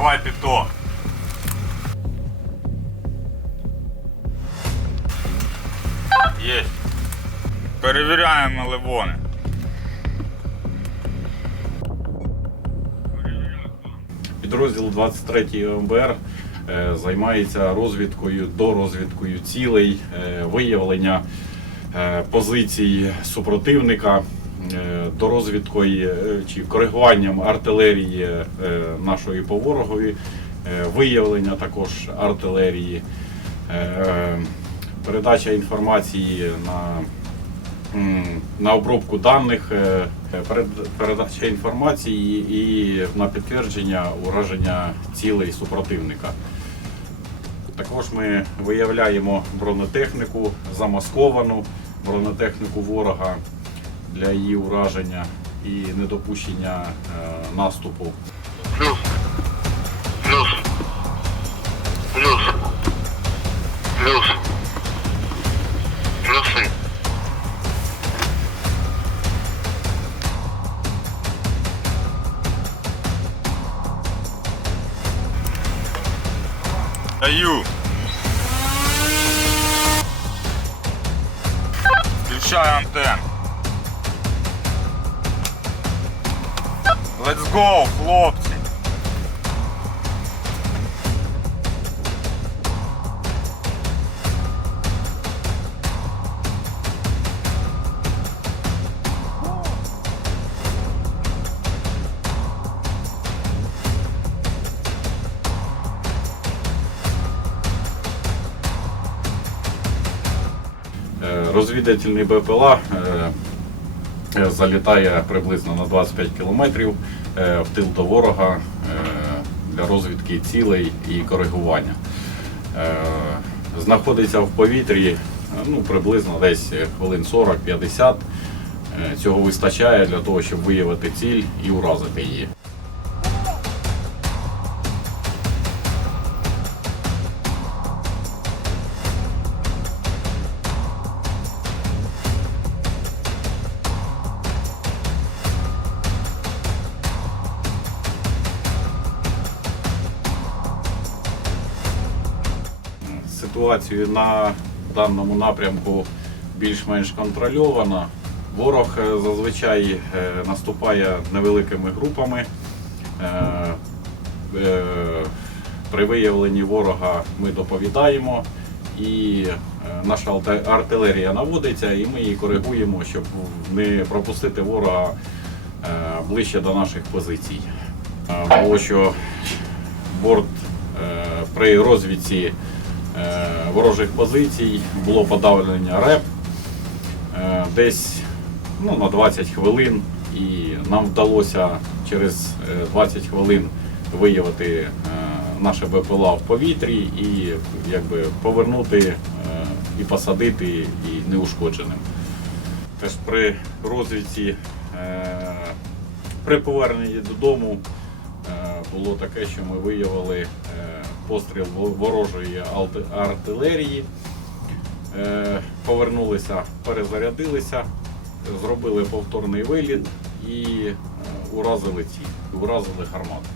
Давай піто. Є. Перевіряємо ливони. Підрозділ 23 ОМБР е, займається розвідкою, дорозвідкою цілей, е, виявлення е, позицій супротивника, дорозвідкою е, чи коригуванням артилерії е, нашої по ворогові, е, виявлення також артилерії, е, передача інформації на на обробку даних, е, передача інформації і на підтвердження ураження цілей супротивника. Також ми виявляємо бронетехніку, замасковану бронетехніку ворога для її ураження і недопущення е, наступу. Плюс. Плюс. Плюс. Плюс. Плюсы. Даю. Включаю антенн. Let's go, хлопці. Е, Розвідувальний БПЛА е, залітає приблизно на 25 кілометрів е, в тил до ворога е, для розвідки цілей і коригування. Е, Знаходиться в повітрі е, ну, приблизно десь хвилин 40-50. Е, Цього вистачає для того, щоб виявити ціль і уразити її. Ситуація на даному напрямку більш-менш контрольована. Ворог е, зазвичай е, наступає невеликими групами. Е, При виявленні ворога ми доповідаємо, і наша артилерія наводиться, і ми її коригуємо, щоб не пропустити ворога ближче до наших позицій. Було що борт при розвідці ворожих позицій було подавлення реп е, десь ну, на 20 хвилин, і нам вдалося через е, 20 хвилин виявити е, наше БПЛА в повітрі і якби повернути е, і посадити і неушкодженим. Теж при розвідці, е, при поверненні додому е, було таке, що ми виявили е, постріл ворожої артилерії. Е, Повернулися, перезарядилися, зробили повторний виліт і е, уразили ці, уразили гармату.